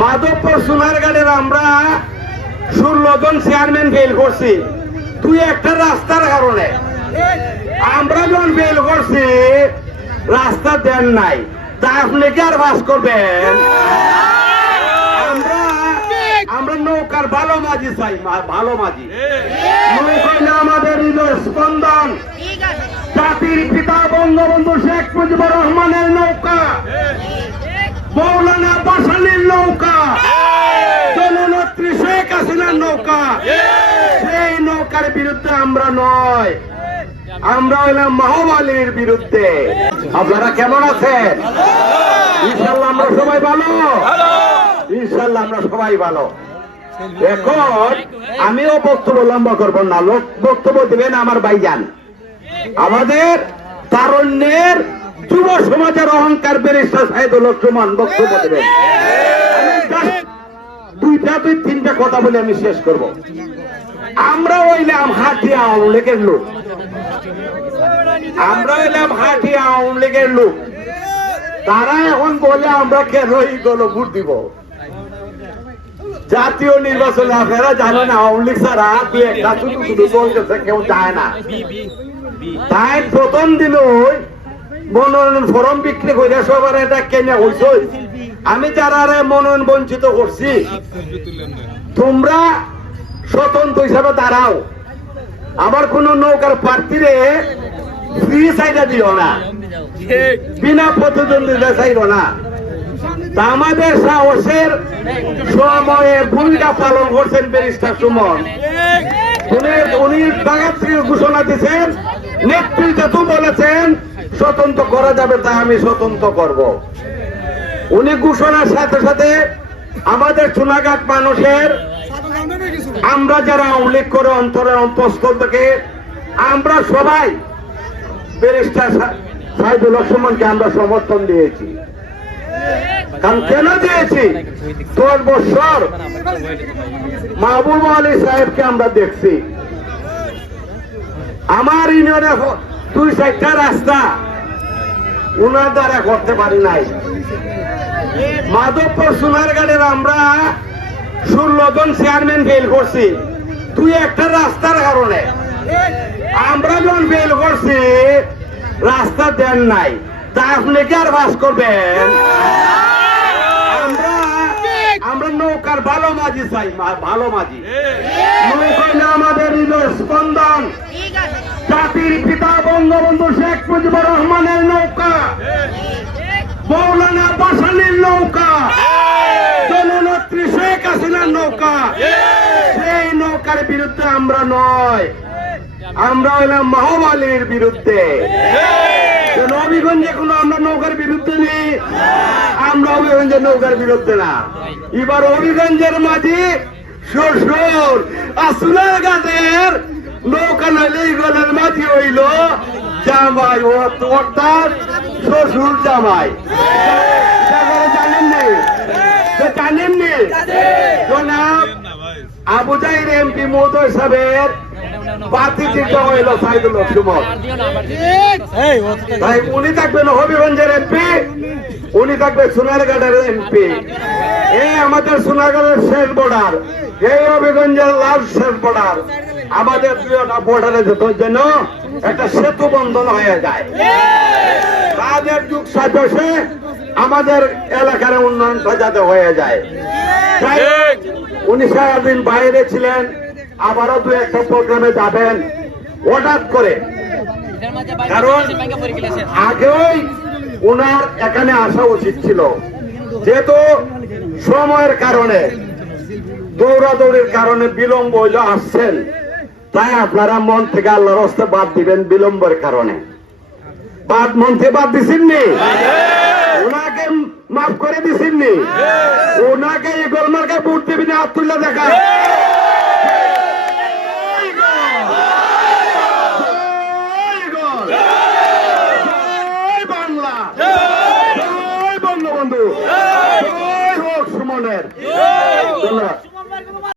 মাধবপুর সোনারগাঁড়ের আমরা ষোলো জন chairman fail করছি। তুই একটা রাস্তার কারণে। আমরা যখন ফেল করছি, রাস্তা দেন নাই। তা আপনি কি আর বাস করবেন? আমরা নৌকার ভালো মাঝি চাই ভালো মাঝি। নৌকা আমাদের হৃদয় স্পন্দন। জাতির পিতা বঙ্গবন্ধু শেখ মুজিবুর রহমানের নৌকা মৌলানা বাসানির নৌকা জননেত্রী শেখ হাসিনার নৌকা সেই নৌকার বিরুদ্ধে আমরা নয়। আমরা হইলাম মাহবালির বিরুদ্ধে। আপনারা কেমন আছেন? ইনশাল্লাহ আমরা সবাই ভালো। ইনশাল্লাহ আমরা সবাই ভালো। এখন আমিও বক্তব্য লম্বা করব না। লোক বক্তব্য দিবেন আমার ভাইজান। আমাদের তারণ্যের যুব সমাজের অহংকার বেরিস্টার সাহেদুল লক্ষ্মণ বক্তব্য দেবেন। দুইটা দুই তিনটা কথা বলে আমি শেষ করব। আমরা হইলাম হাটিয়া আওয়ামী লীগের লোক। আমরা হইলাম হাটিয়া আওয়ামী লীগের লোক। তারা এখন বলে আমরা কেন গেল ভোট দিব? জাতীয় নির্বাচনে আপনারা জানেন, আওয়ামী লীগ ছাড়া দুই একটা শুধু শুধু দল গেছে, কেউ যায় না। তাই প্রথম দিন ওই মনোনয়ন ফরম বিক্রি করে সবার এটা কেনে হয়েছে আমি যারা মনোনয়ন বঞ্চিত করছি, তোমরা স্বতন্ত্র হিসাবে দাঁড়াও। আমার কোন নৌকার প্রার্থীরে ফ্রি না। বিনা না। আমাদের সাহসের পালন করছেন সুমন। উনি উনি ঘোষণা নেতৃত্বে তো বলেছেন, স্বতন্ত্র করা যাবে তা আমি স্বতন্ত্র করব। উনি ঘোষণার সাথে সাথে আমাদের চুনাঘাট মানুষের আমরা যারা উল্লেখ করে অন্তরের অন্তঃস্থল আমরা সবাই ব্যারিস্টার সাহেবুল লক্ষ্মণকে আমরা সমর্থন দিয়েছি। কারণ কেন দিয়েছি? দশ বছর মাহবুব আলী সাহেবকে আমরা দেখছি। আমার ইউনিয়নে দুই চারটা রাস্তা উনার দ্বারা করতে পারি নাই। মাধবপুর সোনারগাঁড়ের আমরা ষোলো জন চেয়ারম্যান ফেল করছি। তুই একটা রাস্তার কারণে। আমরা যখন ফেল করছি, রাস্তা দেন নাই। তা আপনি কি আর বাস করবেন? আমরা নৌকার ভালো মাঝি চাই ভালো মাঝি। আমাদের হৃদয় স্পন্দন। জাতির পিতা বঙ্গবন্ধু শেখ মুজিবুর রহমানের নৌকা। মৌলানা বাসানির নৌকা। নৌকা। সেই নৌকার বিরুদ্ধে আমরা নয়। আমরা হইলাম মাহবালির বিরুদ্ধে। নবীগঞ্জে কোনো আমরা নৌকার বিরুদ্ধে নেই, আমরা অভিগঞ্জের নৌকার বিরুদ্ধে না। এবার অভিগঞ্জের মাঝি শ্বশুর আসুনার গাছের নৌকা নইলে ইগলের মাঝি হইল জামাই অর্থাৎ শ্বশুর জামাই জানেন নি তো জানেন নি জনাব আবু জাহির এমপি মহোদয় সাহেবের বাতিজিটা হইল সাইদুল তাই উনি থাকবেন হবিগঞ্জের এমপি, উনি থাকবেন সোনারঘাটের এমপি। এই আমাদের সোনারঘাটের শেষ বর্ডার, এই হবিগঞ্জের লাল শেষ বর্ডার। আমাদের দুইটা বর্ডারে যেত যেন একটা সেতু বন্ধন হয়ে যায়। তাদের যুগ সাপেক্ষে আমাদের এলাকার উন্নয়নটা যাতে হয়ে যায়। উনি সারাদিন বাইরে ছিলেন আবারও দু একটা প্রোগ্রামে যাবেন। হঠাৎ করে। কারণ আগেই ওনার এখানে আসা উচিত ছিল। যেহেতু সময়ের কারণে দৌড়াদৌড়ির কারণে বিলম্ব হইল আসছেন। তাই আপনারা মন থেকে আল্লাহর হস্তে বাদ দিবেন বিলম্বের কারণে। বাদ মন থেকে বাদ দিছেননি? ওনাকে মাফ করে দিছেননি? ওনাকে হাত তুলে দেখা। বাংলা। বঙ্গবন্ধু। ধন্যবাদ।